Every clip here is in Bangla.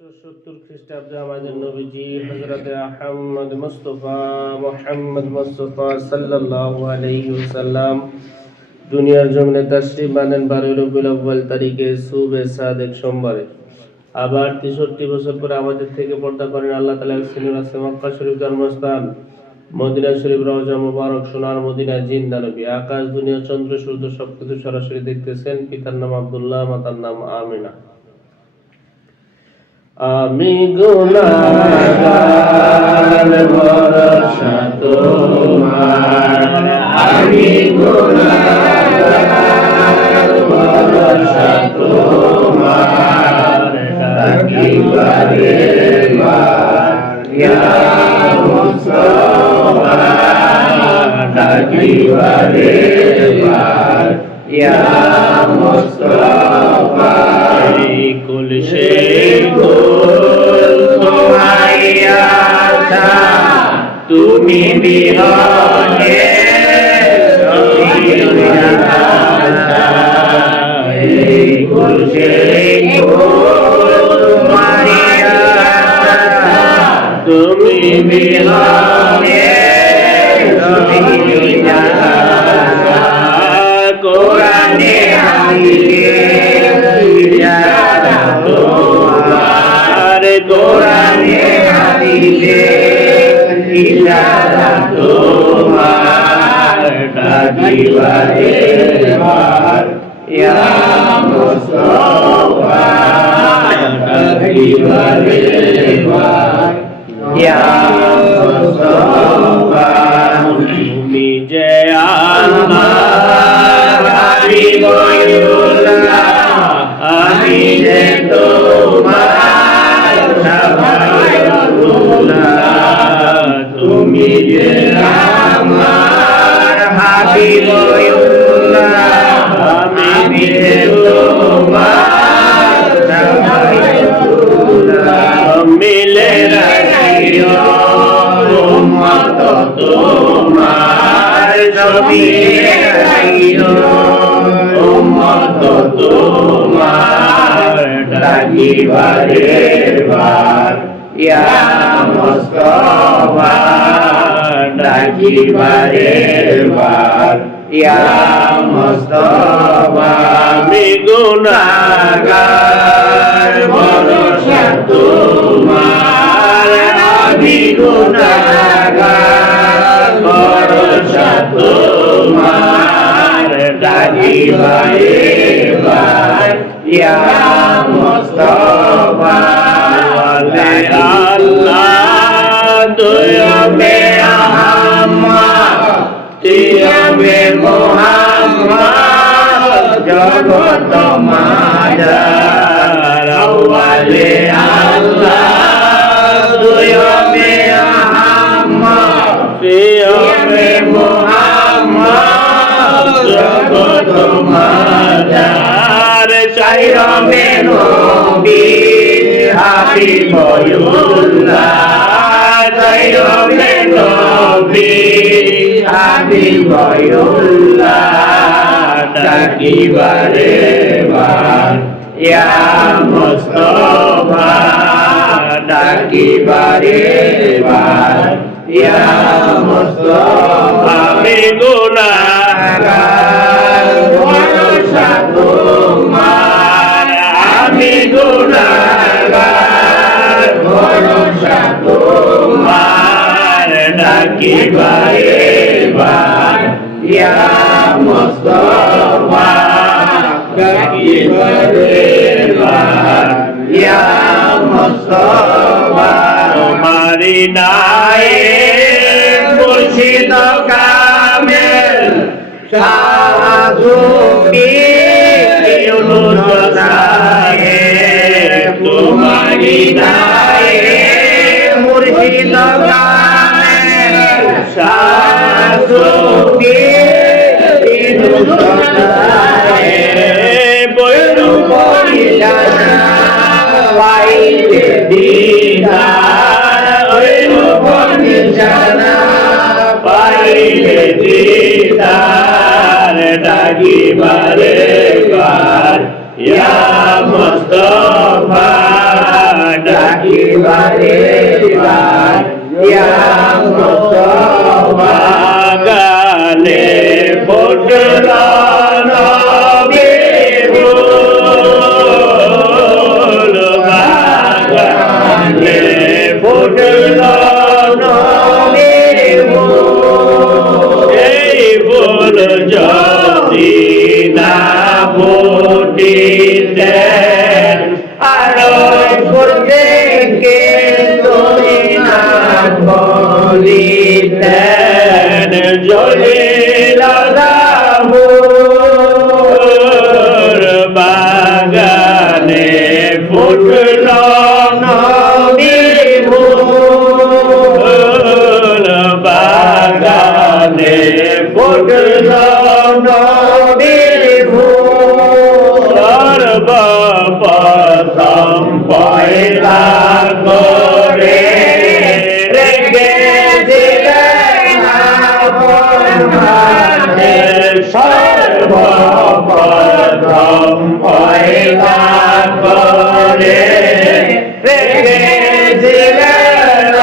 1570 খ্রিস্টাব্দে আমাদের নবীজি হযরত মুহাম্মদ মুস্তাফা সাল্লাল্লাহু আলাইহি ওয়াসাল্লাম দুনিয়ার জমিনে তাশরীফ আনেন 12 রবিউল আউয়াল তারিখে সুবে সাদেক সোমবারে। আবার 63 বছর পরে আমাদের থেকে পর্দা করেন আল্লাহ তাআলা সিনেমা আছে মক্কা শরীফ জন্মস্থান মদিনা শরীফ রওজা মুবারক সোনার মদিনা জিন্দা নবী। আকাশ দুনিয়া চন্দ্র সূর্য সবকিছু সরাসরি দেখতেছেন। পিতার নাম আব্দুল্লাহ, মাতার নাম আমিনা। আমি গুনাহগার ভরসা তোমার, আমি গুনাহগার ভরসা তোমার, ডাকিবারে ইয়া মুস্তাফা, ডাকিবারে ইয়া মুস্তাফা, কুল সে তুমি বিহনে তুমি বিহনে কোরআনে তোমার, কোরআনে হাদিসে ইশারা তোমার, ডাকিবারে ইয়া মুস্তাফা, ডাকিবারে ইয়া মুস্তাফা, তুমি যে আল্লাহর হাবিবুল্লাহ, আমি যে তোমার শাফাআতুল্লাহ, তুমি যে আমার হাবিবুল্লাহ, আমি যে তোমার শাফাআতুল্লাহ, মিলে রাখিও উম্মত তোমার, মিলে রাখিও উম্মত তোমার, ডাকিবারে ইয়া মুস্তাফা, ডাকিবারে ইয়া মুস্তাফা, আমি গুনাহগার ভরসা তোমার, আমি গুনাহগার ভরসা তোমার, ডাকিবারে ইয়া মুস্তাফা, আল্লাহ দুয়বে আহমদ তিয়বে মুহাম্মদ, জগত মাঝার আউয়ালে আল্লাহ দুয়বে আহমদ তিয়বে মুহাম্মদ, জগত মাঝার চাইরবে নবী হাবিবুল্লাহ, চাইরবে নবী হাবিবুল্লাহ, ডাকিবারে ইয়া মুস্তাফা, ডাকিবারে ইয়া মুস্তাফা, আমি গুনাহগার ভরসা তোমার, আমি গুনাহগার ভরসা তোমার, ডাকিবারে ইয়া মুস্তাফা, ডাকিবারে ইয়া মুস্তাফা, তোমারি নায়ে মুর্শিদ কামেল সাধু পীর ইউনুস সাহেব, তোমারি নায়ে মুর্শিদ কামেল সাধু পীর ইউনুস সাহেব, বৈরু পরিজানা পাইতে দিদার, বৈরু পরিজানা পাইতে দিদার, ডাকিবারে ইয়া মুস্তাফা, একেবারে বাগানে ফুটল নবীর ফুল, বাগানে ফুটল নবীর ফুল। এই ফুল যদি না ফুটিতেন আরো ফুলতে কে তুই না বলিতেন, জলিল দাবুর বাগানে ফুটল নবীর ফুল, বাগানে ফুটল নবীর ফুল। সর্বপ্রথম পয়দা করে রেখে দিলেন আপন হাতে, সর্বপ্রথম পয়দা করে রেখে দিলেন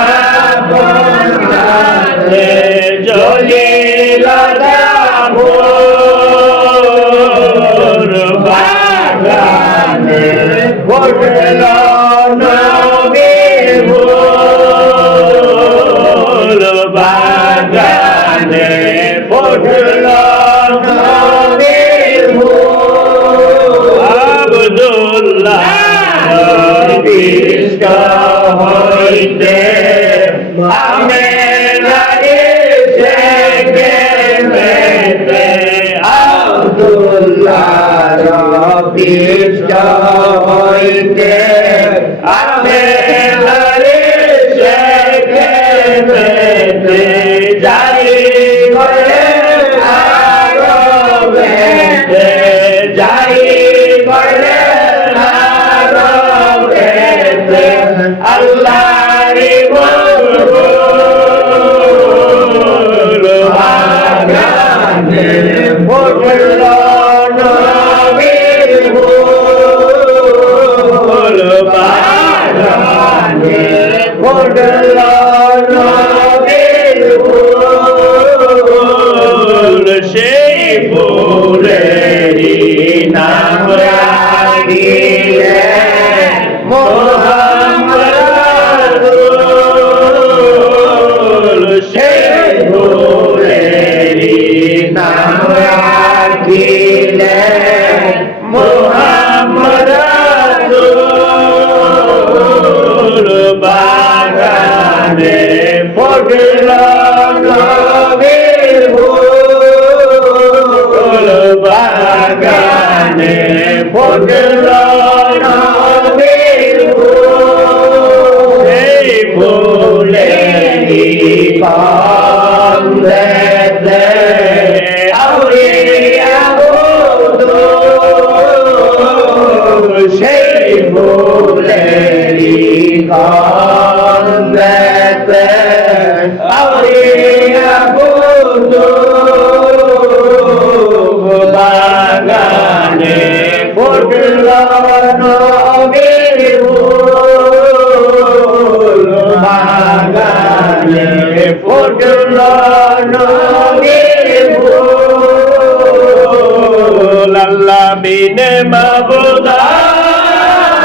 আপন হাতে, জলিল দাবুর বাগানে ফুটল নবীর ফুল, বাগানে ফুটল নবীর ফুল। আব্দুল্লাহ নবীষ্ট হইতে আমেনারে সেকেন্ডে, আব্দুল্লাহ নবীষ্ট হইতে আমেনারে সেকেন্ডে, যাই করে আরবেতে, যাই করে আরবেতে, আল্লাহরি ফুল, বাগানে ফুটল নবীর ফুল, বাগানে ফুটল নবীর ফুল। সেই ফুলেরই নাম রাখিলেন মুহাম্মদ, সেই ফুলেরই নাম রাখিলেন মুহাম্মদ। বাগানে ফুটল নবীর ফুল, বাগানে ফুটল নবীর ফুল। এই ফুলেরই গন্ধেতে আউলিয়া বুদুর, সেই ফুলেরই গন্ধেতে আউলিয়া বুদুর, বাগানে ফুটল নবীর ফুল, বাগানে ফুটল নবীর ফুল। আল্লাহ বিনে মাবুদ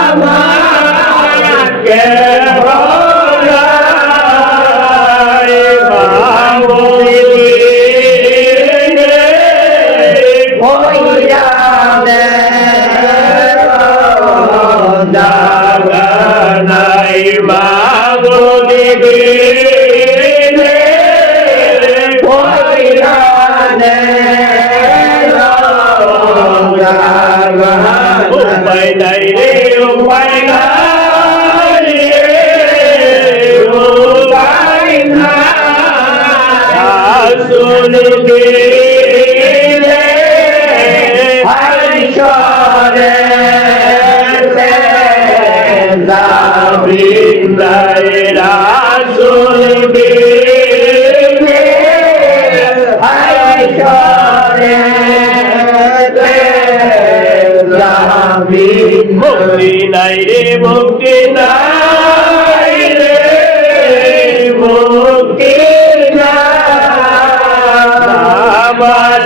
আমার কে নাই, বাবুলিনে হইয়া দে নাই, বাবুলিনে হইয়া দে উপায় নাই রে, উপায় নাই রে, উপায় নাই। রাসূল দিলে হাইশরে যাবিন্দায়, রাসূল দিলে হাইশরে মুক্তি নাই রে, মুক্তি নাই।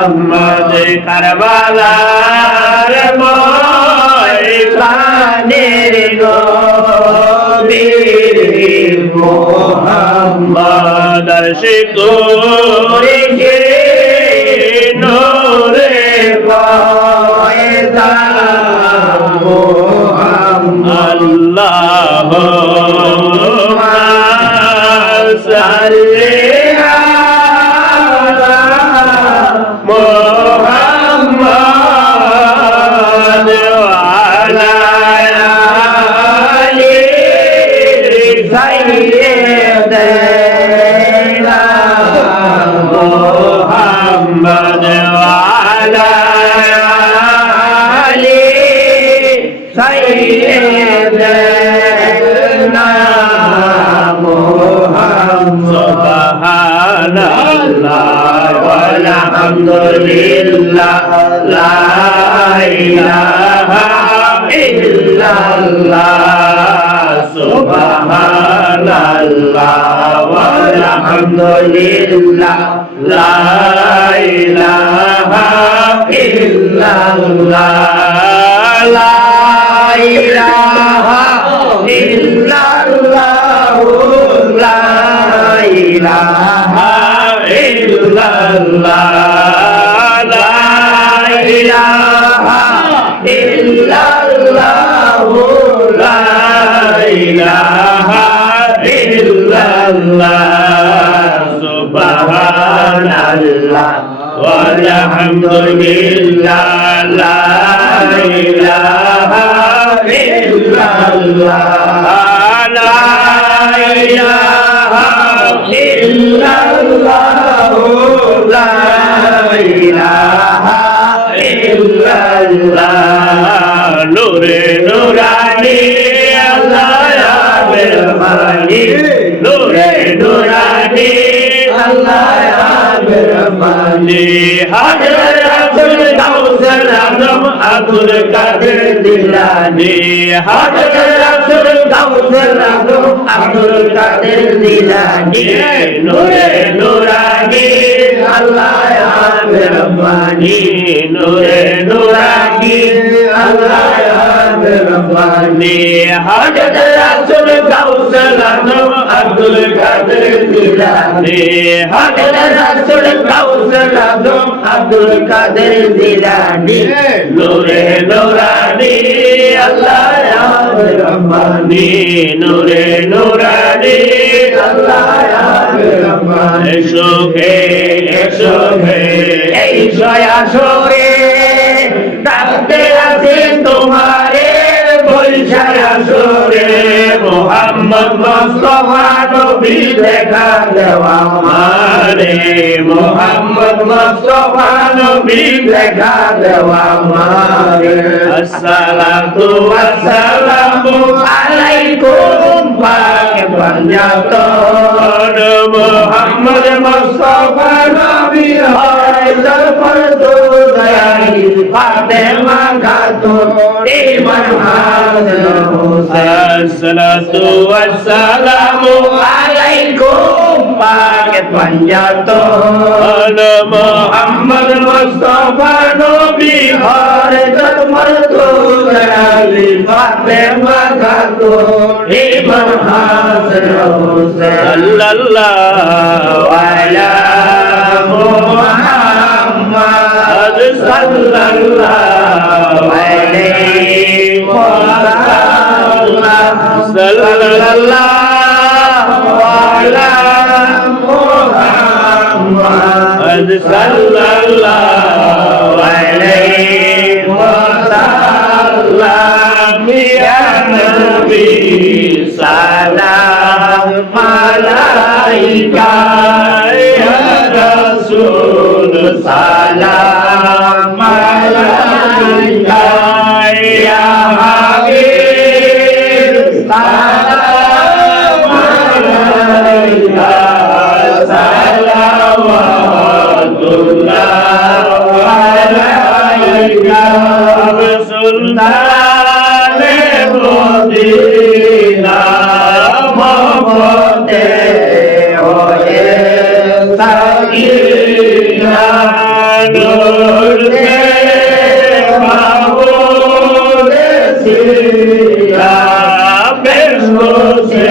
মোহাম্মদ কারবালার ময়দানের নবীর মোহাম্মদ শিকরে নূরে পয়দা মোহাম্মদ আল্লাহুম্মা সাল্লি আলা মুহাম্মাদ ওয়া আলা আলি সাইয়্যিদিনা মুহাম্মদ ওয়া আলা আলি সাইয়্যিদিনা সুবহানাল্লাহ ওয়ালহামদুলিল্লাহ লা ইলাহা ইল্লাল্লাহ সুবহানাল্লাহ ওয়ালহামদুলিল্লাহ লা ইলাহা ইল্লাল্লাহ লা ইলাহা ইল্লাল্লাহ লা ইলাহা ইল্লাল্লাহ লা ইলাহা ইল্লাল্লাহ লা ইলাহা ইল্লাল্লাহ সুবহানাল্লাহ walhamdulillah la ilaha illallah la ilaha illallah la ilaha illallah nure nurani Allah ya bermani nure nurani Allah ya bermani Hajar Abdul Kausar Azam Abdul Qadir Jilani Hajar Abdul Kausar Azam Abdul Qadir Jilani Nure Nurani Allah ya bermani Nure Nurani Allah ya bermani Hajar Abdul Kausar Azam Abdul Qadir Jilani Hajar Abdul Kausar Azam Abdul Qadir Jilani Nure Nurani Allah ya Rahmani Nure Nurani Allah ya Rahmani Eshoke ei shore ডাকতে আছে তোমারে বৈশাখ আসরে মোহাম্মদ মুস্তাফা নবী দেখা দেওয়া আমারে মোহাম্মদ মুস্তাফা নবী দেখা দেওয়া আমারে আসসালাতু ওয়াসসালামু আলাইকুম পাক পাঞ্জাতন মোহাম্মদ মুস্তাফা নবী হয় দরবার দো দয়াই ফাতেমা খাতুন ইমান হাসান আসসালাতু ওয়াসসালামু আলাইকুম পাক পাঞ্জাতন মোহাম্মদ মুস্তাফা নবী হয় দরবার দো দয়াই ফাতেমা খাতুন ইমান হাসান সাল্লাল্লাহু আলা মুহাম্মদ সাল্লাল্লাহু আলাইহি ওয়াসাল্লাম সাল্লাল্লাহু আলা মুহাম্মদ সাল্লাল্লাহু আলাইহি ওয়াসাল্লাম ইয়া নবী সালাম আলাইকা ইয়া রাসূল সালাম আলাইকা ইয়া হাবিব সালাম আলাইকা সালাওয়াতুল্লাহ আলাইকা সুলতানে মদিনা মহব্বতে হয়ে সাকিনা नूर से माहौल सिया बेशो से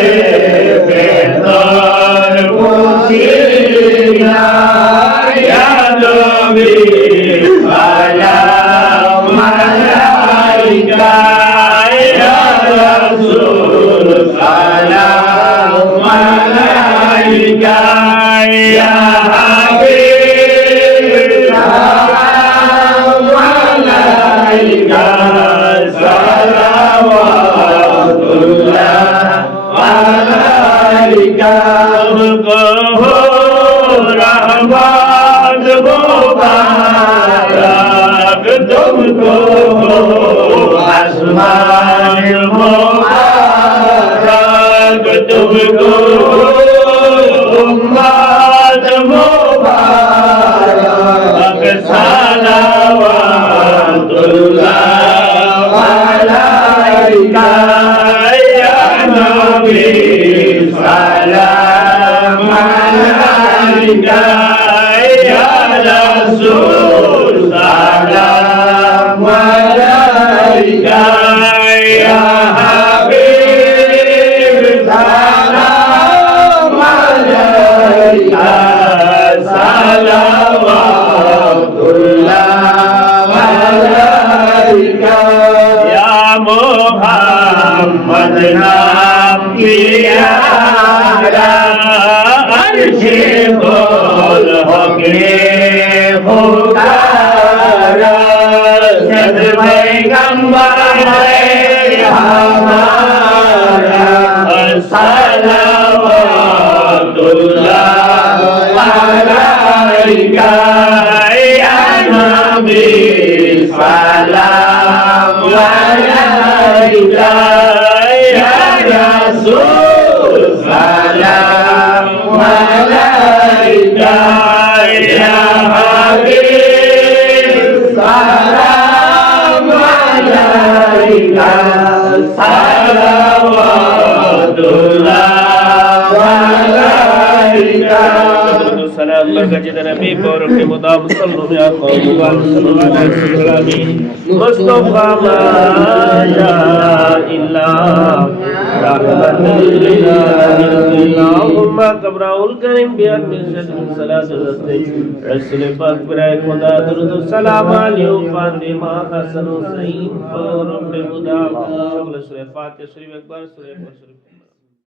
बेहतर मुसिया या नबी सलाम अलैका या रसूल सलाम अलैका या हबीब सलाम अलैका सलावतुल्लाह अलैका तुमको रहमत मुबारक तुमको आसमान मुबारक तुमको उम्मत मुबारक सलावतुल्लाह अलैका या नबी सलाम अलैका या रसूल सलाम अलैका या हबीब सलाम अलैका सलावतुल्लाह अलैका या मुहम्मद नाम किया अर्शे बोल होके पुकारा सद पैगंबर है हमारा सलावतुल्लाह अलैका या नबी सलाम अलैका या रसूल सलाम अलैका या हबीब सलाम अलैका सलावतुल्लाह अलैका सलाम बरकत नबी पर के मुदाम सल्लल्लाहु अलैहि वसल्लम मुस्तफा मा जा इल्ला रहमतुल लिल आलमीन अल्लाहुम्मा कबराउल करीम बियाद मिन शद्द सलात रसूल पाक पर खुदा दरूद सलाम अलैहि फातिमा हसन हुसैन पर के मुदाम शुक्र सूरह फातिहा शरीफ एक बार सूरह